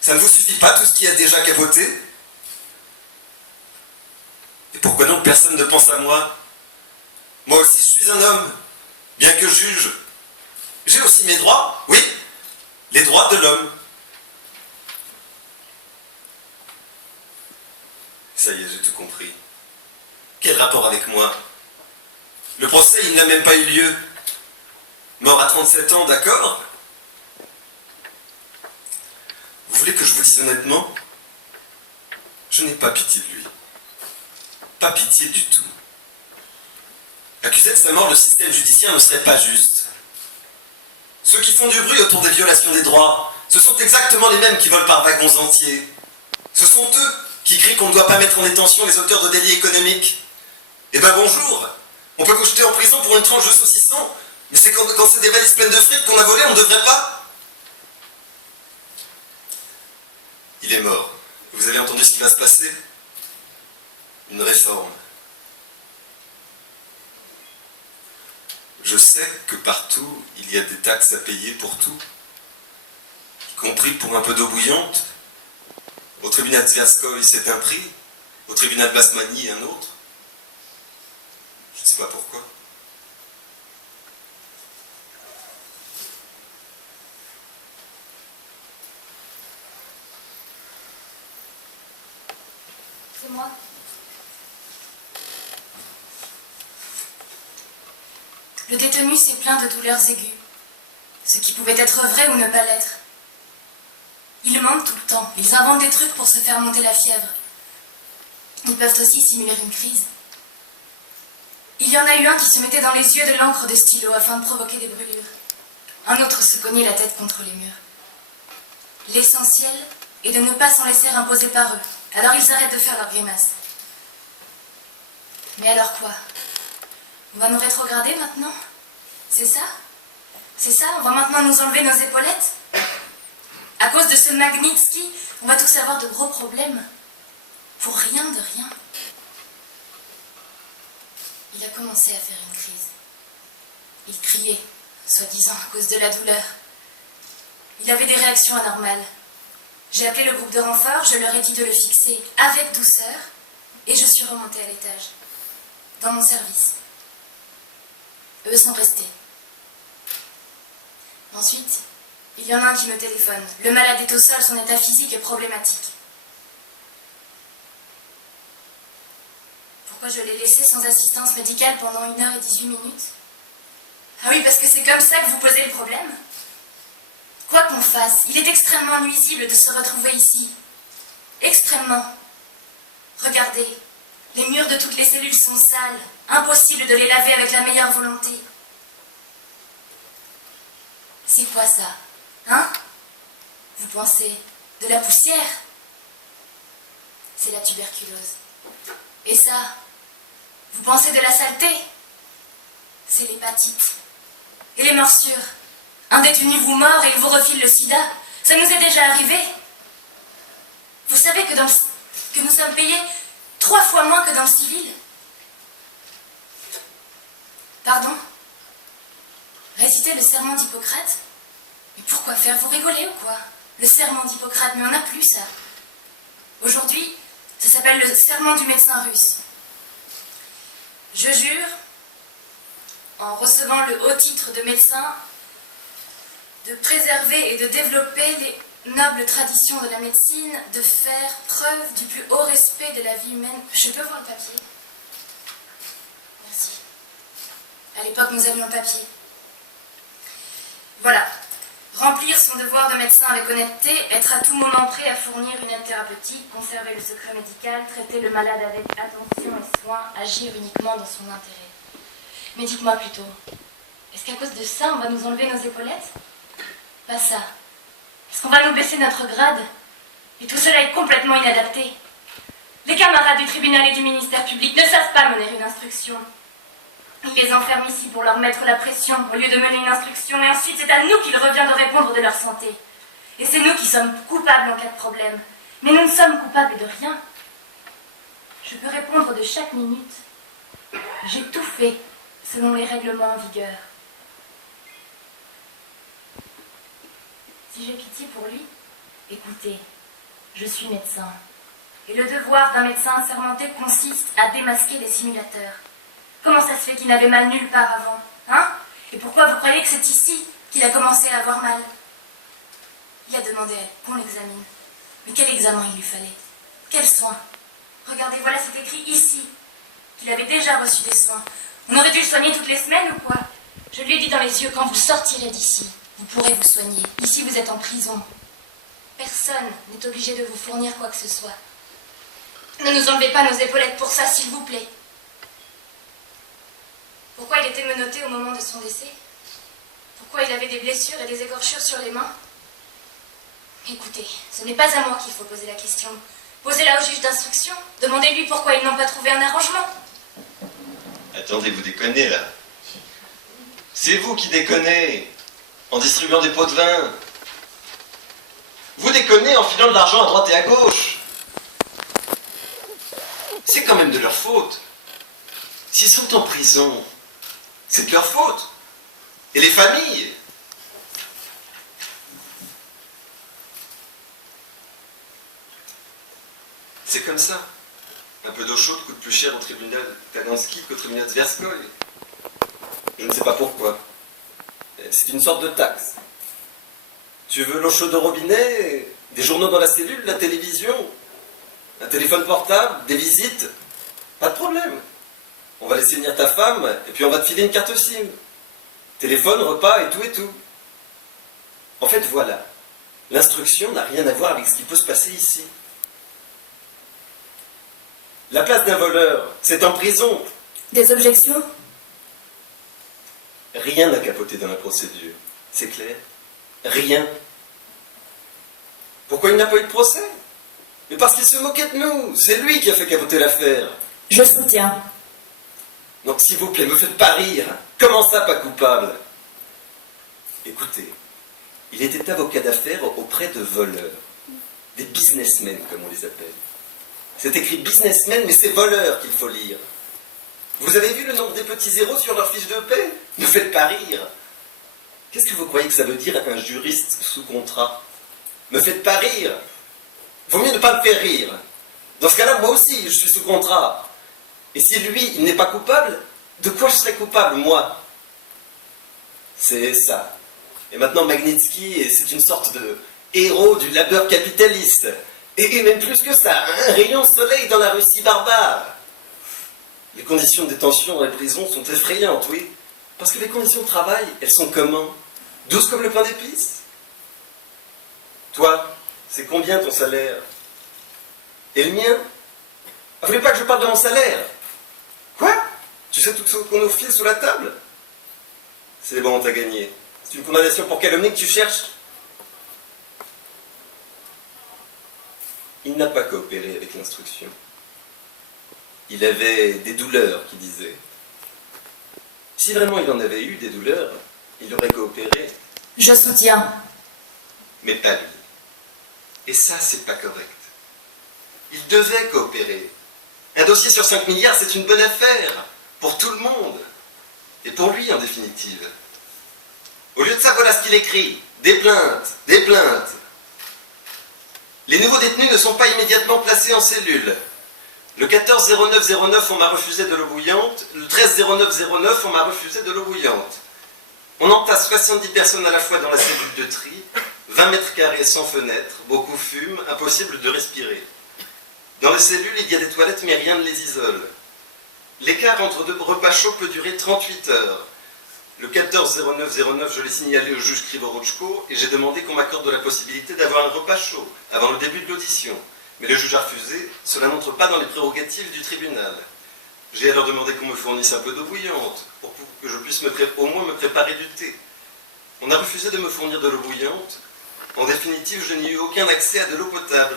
Ça ne vous suffit pas tout ce qui a déjà capoté? Et pourquoi donc personne ne pense à moi? Moi aussi je suis un homme, bien que juge. J'ai aussi mes droits, oui, les droits de l'homme. Ça y est, j'ai tout compris. Quel rapport avec moi? Le procès, il n'a même pas eu lieu. Mort à 37 ans, d'accord? Vous voulez que je vous dise honnêtement? Je n'ai pas pitié de lui. Pas pitié du tout. Accuser de sa mort le système judiciaire ne serait pas juste. Ceux qui font du bruit autour des violations des droits, ce sont exactement les mêmes qui volent par wagons entiers. Ce sont eux qui crient qu'on ne doit pas mettre en détention les auteurs de délits économiques. Eh ben bonjour! On peut vous jeter en prison pour une tranche de saucisson, mais c'est quand c'est des valises pleines de fric qu'on a volé, on ne devrait pas? Il est mort. Vous avez entendu ce qui va se passer? Une réforme. Je sais que partout, il y a des taxes à payer pour tout, y compris pour un peu d'eau bouillante. Au tribunal Tverskoï, c'est un prix. Au tribunal Basmani, un autre. Je ne sais pas pourquoi. C'est moi. Le détenu s'est plaint de douleurs aiguës, ce qui pouvait être vrai ou ne pas l'être. Ils mentent tout le temps, ils inventent des trucs pour se faire monter la fièvre. Ils peuvent aussi simuler une crise. Il y en a eu un qui se mettait dans les yeux de l'encre de stylo afin de provoquer des brûlures. Un autre se cognait la tête contre les murs. L'essentiel est de ne pas s'en laisser imposer par eux. Alors ils arrêtent de faire leurs grimaces. Mais alors quoi? On va nous rétrograder maintenant? C'est ça? C'est ça? On va maintenant nous enlever nos épaulettes? À cause de ce Magnitsky, on va tous avoir de gros problèmes. Pour rien de rien. Il a commencé à faire une crise. Il criait, soi-disant à cause de la douleur. Il avait des réactions anormales. J'ai appelé le groupe de renfort, je leur ai dit de le fixer avec douceur, et je suis remontée à l'étage, dans mon service. Eux sont restés. Ensuite, il y en a un qui me téléphone. Le malade est au sol, son état physique est problématique. Pourquoi je l'ai laissé sans assistance médicale pendant 1h18 minutes? Ah oui, parce que c'est comme ça que vous posez le problème. Quoi qu'on fasse, il est extrêmement nuisible de se retrouver ici. Extrêmement. Regardez, les murs de toutes les cellules sont sales. Impossible de les laver avec la meilleure volonté. C'est quoi ça? Hein? Vous pensez de la poussière? C'est la tuberculose. Et ça? Vous pensez de la saleté? C'est l'hépatite. Et les morsures? Un détenu vous mord et il vous refile le sida. Ça nous est déjà arrivé. Vous savez que nous sommes payés 3 fois moins que dans le civil. Pardon? Réciter le serment d'Hippocrate? Mais pourquoi faire? Vous rigolez ou quoi? Le serment d'Hippocrate, mais on n'a plus ça. Aujourd'hui, ça s'appelle le serment du médecin russe. Je jure, en recevant le haut titre de médecin, de préserver et de développer les nobles traditions de la médecine, de faire preuve du plus haut respect de la vie humaine. Je peux voir le papier? Merci. À l'époque, nous avions le papier. Voilà. Remplir son devoir de médecin avec honnêteté, être à tout moment prêt à fournir une aide thérapeutique, conserver le secret médical, traiter le malade avec attention et soin, agir uniquement dans son intérêt. Mais dites-moi plutôt, est-ce qu'à cause de ça, on va nous enlever nos épaulettes? Pas ça. Est-ce qu'on va nous baisser notre grade? Et tout cela est complètement inadapté. Les camarades du tribunal et du ministère public ne savent pas mener une instruction. Ils les enferment ici pour leur mettre la pression au lieu de mener une instruction, et ensuite c'est à nous qu'il revient de répondre de leur santé. Et c'est nous qui sommes coupables en cas de problème. Mais nous ne sommes coupables de rien. Je peux répondre de chaque minute. J'ai tout fait selon les règlements en vigueur. Si j'ai pitié pour lui, Écoutez, je suis médecin. Et le devoir d'un médecin assermenté consiste à démasquer des simulateurs. Comment ça se fait qu'il n'avait mal nulle part avant, hein? Et pourquoi vous croyez que c'est ici qu'il a commencé à avoir mal? Il a demandé qu'on l'examine. Mais quel examen il lui fallait? Quels soins? Regardez, voilà, c'est écrit ici qu'il avait déjà reçu des soins. On aurait dû le soigner toutes les semaines ou quoi? Je lui ai dit dans les yeux, quand vous sortirez d'ici, vous pourrez vous soigner. Ici, vous êtes en prison. Personne n'est obligé de vous fournir quoi que ce soit. Ne nous enlevez pas nos épaulettes pour ça, s'il vous plaît. Pourquoi il était menotté au moment de son décès? Pourquoi il avait des blessures et des écorchures sur les mains? Écoutez, ce n'est pas à moi qu'il faut poser la question. Posez-la au juge d'instruction. Demandez-lui pourquoi ils n'ont pas trouvé un arrangement. Attendez, vous déconnez là. C'est vous qui déconnez en distribuant des pots de vin. Vous déconnez en filant de l'argent à droite et à gauche. C'est quand même de leur faute. S'ils sont en prison, c'est de leur faute. Et les familles. C'est comme ça. Un peu d'eau chaude coûte plus cher au tribunal Tagansky qu'au tribunal Tverskoy. Je ne sais pas pourquoi. C'est une sorte de taxe. Tu veux l'eau chaude au robinet, des journaux dans la cellule, la télévision, un téléphone portable, des visites? Pas de problème. On va laisser venir ta femme et puis on va te filer une carte SIM. Téléphone, repas et tout et tout. En fait, voilà. L'instruction n'a rien à voir avec ce qui peut se passer ici. La place d'un voleur, c'est en prison. Des objections? Rien n'a capoté dans la procédure. C'est clair? Rien. Pourquoi il n'a pas eu de procès? Mais parce qu'il se moquait de nous. C'est lui qui a fait capoter l'affaire. Je soutiens. Donc s'il vous plaît, me faites pas rire. Comment ça, pas coupable? Écoutez, il était avocat d'affaires auprès de voleurs. Des businessmen, comme on les appelle. C'est écrit businessmen, mais c'est voleurs qu'il faut lire. Vous avez vu le nombre des petits zéros sur leur fiche de paie? Ne faites pas rire. Qu'est-ce que vous croyez que ça veut dire un juriste sous contrat? Me faites pas rire. Vaut mieux ne pas me faire rire. Dans ce cas-là, moi aussi, je suis sous contrat. Et si lui, il n'est pas coupable, de quoi je serais coupable, moi? C'est ça. Et maintenant, Magnitsky, c'est une sorte de héros du labeur capitaliste. Et même plus que ça, un rayon de soleil dans la Russie barbare. Les conditions de détention dans les prisons sont effrayantes, oui. Parce que les conditions de travail, elles sont comment? Douces comme le pain d'épices? Toi, c'est combien ton salaire? Et le mien? Vous voulez pas que je parle de mon salaire? Quoi? Tu sais tout ce qu'on nous file sous la table? C'est bon, t'as gagné. C'est une condamnation pour calomnie que tu cherches? Il n'a pas coopéré avec l'instruction. Il avait des douleurs, qui disait. Si vraiment il en avait eu des douleurs, il aurait coopéré. Je soutiens. Mais pas lui. Et ça, c'est pas correct. Il devait coopérer. Un dossier sur 5 milliards, c'est une bonne affaire. Pour tout le monde. Et pour lui, en définitive. Au lieu de ça, voilà ce qu'il écrit. Des plaintes, des plaintes. Les nouveaux détenus ne sont pas immédiatement placés en cellule. Le 14-09-09, on m'a refusé de l'eau bouillante. Le 13-09-09, on m'a refusé de l'eau bouillante. On entasse 70 personnes à la fois dans la cellule de tri, 20 mètres carrés sans fenêtre, beaucoup fument, impossible de respirer. Dans les cellules, il y a des toilettes, mais rien ne les isole. L'écart entre deux repas chauds peut durer 38 heures. Le 14-09-09, je l'ai signalé au juge Krivorochko et j'ai demandé qu'on m'accorde la possibilité d'avoir un repas chaud avant le début de l'audition. Mais le juge a refusé, cela n'entre pas dans les prérogatives du tribunal. J'ai alors demandé qu'on me fournisse un peu d'eau bouillante pour que je puisse au moins me préparer du thé. On a refusé de me fournir de l'eau bouillante. En définitive, je n'ai eu aucun accès à de l'eau potable.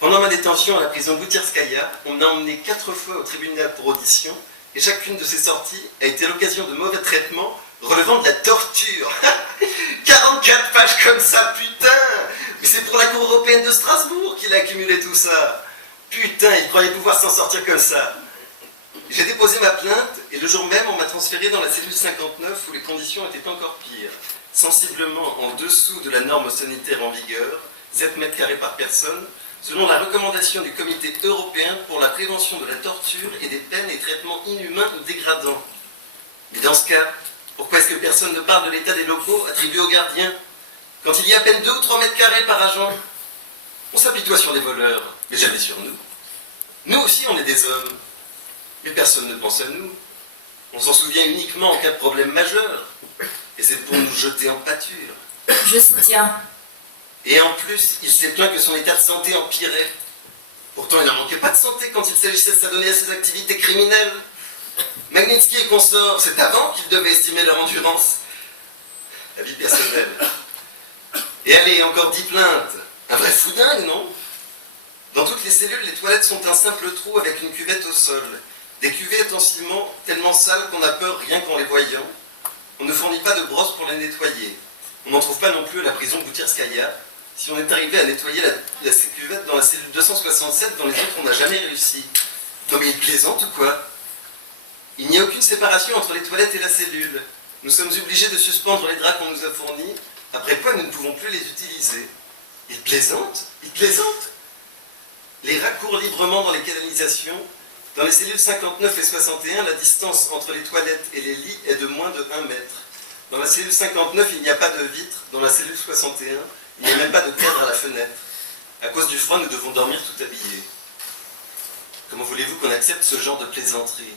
Pendant ma détention à la prison Boutyrskaya, on m'a emmené 4 fois au tribunal pour audition et chacune de ces sorties a été l'occasion de mauvais traitements relevant de la torture. 44 pages comme ça, putain! Mais c'est pour la Cour européenne de Strasbourg qu'il a accumulé tout ça. Putain, il croyait pouvoir s'en sortir comme ça. J'ai déposé ma plainte et le jour même, on m'a transféré dans la cellule 59 où les conditions étaient encore pires. Sensiblement en dessous de la norme sanitaire en vigueur, 7 mètres carrés par personne, selon la recommandation du Comité européen pour la prévention de la torture et des peines et traitements inhumains ou dégradants. Mais dans ce cas, pourquoi est-ce que personne ne parle de l'état des locaux attribués aux gardiens, quand il y a à peine 2 ou 3 mètres carrés par agent? On s'apitoie sur les voleurs, mais jamais sur nous. Nous aussi, on est des hommes. Mais personne ne pense à nous. On s'en souvient uniquement en cas de problème majeur. Et c'est pour nous jeter en pâture. Je soutiens. Et en plus, il s'est plaint que son état de santé empirait. Pourtant, il n'en manquait pas de santé quand il s'agissait de s'adonner à ses activités criminelles. Magnitsky et consorts, c'est avant qu'ils devaient estimer leur endurance. La vie personnelle. Et allez, encore 10 plaintes. Un vrai fou dingue, non? Dans toutes les cellules, les toilettes sont un simple trou avec une cuvette au sol. Des cuvettes tellement sales qu'on a peur rien qu'en les voyant. On ne fournit pas de brosse pour les nettoyer. On n'en trouve pas non plus à la prison Boutirskaya. Si on est arrivé à nettoyer la cuvette dans la cellule 267, dans les autres, on n'a jamais réussi. Non mais il plaisante ou quoi? Il n'y a aucune séparation entre les toilettes et la cellule. Nous sommes obligés de suspendre les draps qu'on nous a fournis, après quoi nous ne pouvons plus les utiliser. Il plaisante? Il plaisante? Les rats courent librement dans les canalisations. Dans les cellules 59 et 61, la distance entre les toilettes et les lits est de moins de 1 mètre. Dans la cellule 59, il n'y a pas de vitre. Dans la cellule 61, il n'y a même pas de cadre à la fenêtre. À cause du froid, nous devons dormir tout habillés. Comment voulez-vous qu'on accepte ce genre de plaisanterie?